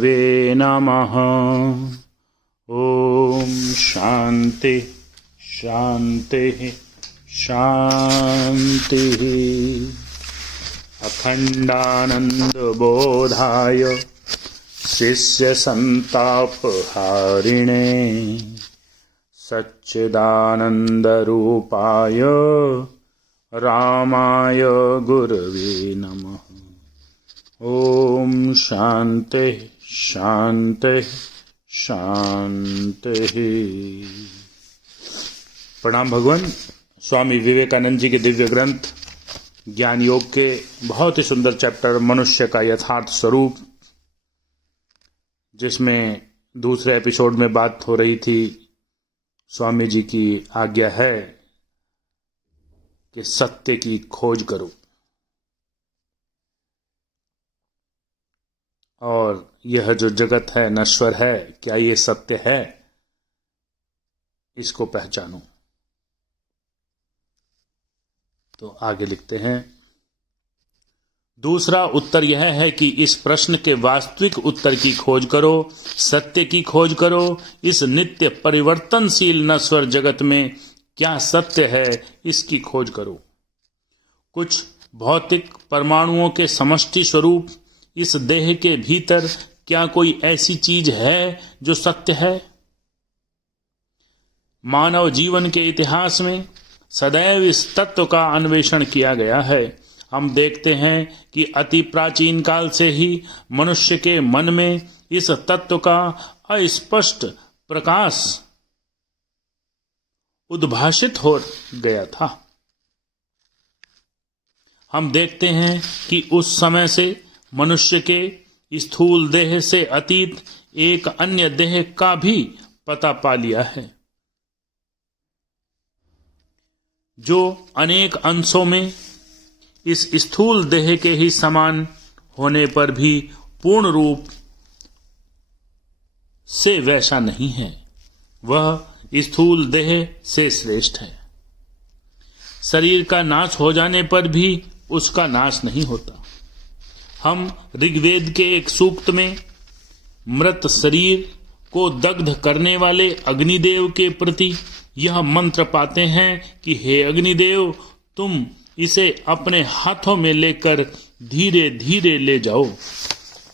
गुरवे नमः। ओम शांति शांति शांति। अखंडानंद बोधाय शिष्य संताप हारिणे सच्चिदानंद रूपाय रामाय गुरवे नमः। ओम शांति शांति शांति। प्रणाम भगवान। स्वामी विवेकानंद जी के दिव्य ग्रंथ ज्ञान योग के बहुत ही सुंदर चैप्टर मनुष्य का यथार्थ स्वरूप, जिसमें दूसरे एपिसोड में बात हो रही थी। स्वामी जी की आज्ञा है कि सत्य की खोज करो, और यह जो जगत है नश्वर है, क्या ये सत्य है, इसको पहचानो। तो आगे लिखते हैं, दूसरा उत्तर यह है कि इस प्रश्न के वास्तविक उत्तर की खोज करो, सत्य की खोज करो। इस नित्य परिवर्तनशील नश्वर जगत में क्या सत्य है, इसकी खोज करो। कुछ भौतिक परमाणुओं के समष्टि स्वरूप इस देह के भीतर क्या कोई ऐसी चीज है जो सत्य है? मानव जीवन के इतिहास में सदैव इस तत्व का अन्वेषण किया गया है। हम देखते हैं कि अति प्राचीन काल से ही मनुष्य के मन में इस तत्व का अस्पष्ट प्रकाश उद्भाषित हो गया था। हम देखते हैं कि उस समय से मनुष्य के स्थूल देह से अतीत एक अन्य देह का भी पता पा लिया है, जो अनेक अंशों में इस स्थूल देह के ही समान होने पर भी पूर्ण रूप से वैसा नहीं है। वह स्थूल देह से श्रेष्ठ है। शरीर का नाश हो जाने पर भी उसका नाश नहीं होता। हम ऋग्वेद के एक सूक्त में मृत शरीर को दग्ध करने वाले अग्निदेव के प्रति यह मंत्र पाते हैं कि हे अग्निदेव, तुम इसे अपने हाथों में लेकर धीरे धीरे ले जाओ।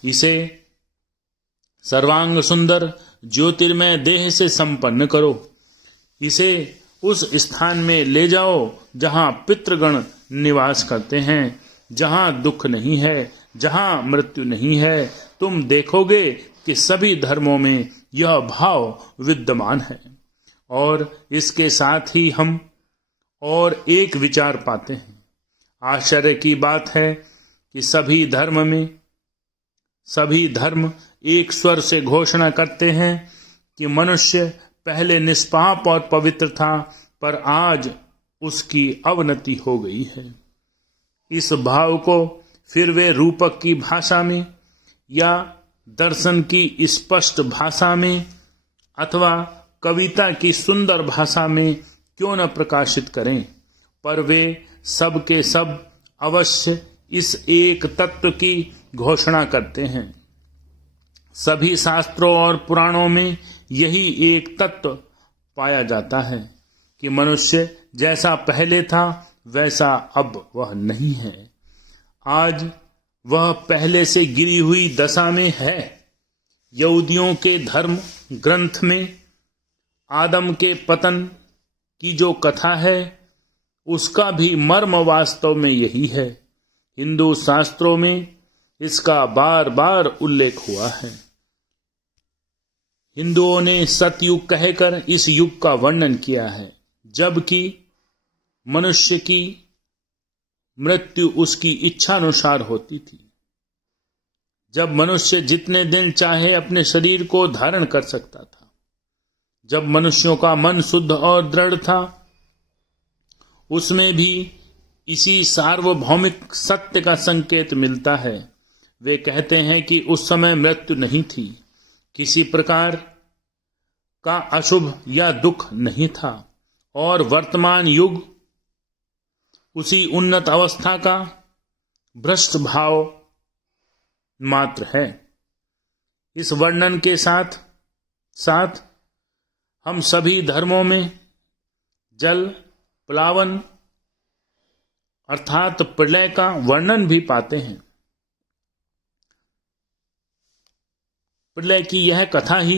इसे सर्वांग सुंदर ज्योतिर्मय देह से संपन्न करो। इसे उस स्थान में ले जाओ जहां पितृगण निवास करते हैं, जहां दुख नहीं है, जहां मृत्यु नहीं है। तुम देखोगे कि सभी धर्मों में यह भाव विद्यमान है। और इसके साथ ही हम और एक विचार पाते हैं। आश्चर्य की बात है कि सभी धर्म एक स्वर से घोषणा करते हैं कि मनुष्य पहले निष्पाप और पवित्र था, पर आज उसकी अवनति हो गई है। इस भाव को फिर वे रूपक की भाषा में या दर्शन की स्पष्ट भाषा में अथवा कविता की सुंदर भाषा में क्यों न प्रकाशित करें, पर वे सब के सब अवश्य इस एक तत्व की घोषणा करते हैं। सभी शास्त्रों और पुराणों में यही एक तत्व पाया जाता है कि मनुष्य जैसा पहले था वैसा अब वह नहीं है। आज वह पहले से गिरी हुई दशा में है। यहूदियों के धर्म ग्रंथ में आदम के पतन की जो कथा है, उसका भी मर्म वास्तव में यही है। हिंदू शास्त्रों में इसका बार बार उल्लेख हुआ है। हिंदुओं ने सतयुग कहकर इस युग का वर्णन किया है, जबकि मनुष्य की मृत्यु उसकी इच्छानुसार होती थी। जब मनुष्य जितने दिन चाहे अपने शरीर को धारण कर सकता था, जब मनुष्यों का मन शुद्ध और दृढ़ था, उसमें भी इसी सार्वभौमिक सत्य का संकेत मिलता है। वे कहते हैं कि उस समय मृत्यु नहीं थी, किसी प्रकार का अशुभ या दुख नहीं था, और वर्तमान युग उसी उन्नत अवस्था का भ्रष्ट भाव मात्र है। इस वर्णन के साथ साथ हम सभी धर्मों में जल प्लावन अर्थात प्रलय का वर्णन भी पाते हैं। प्रलय की यह कथा ही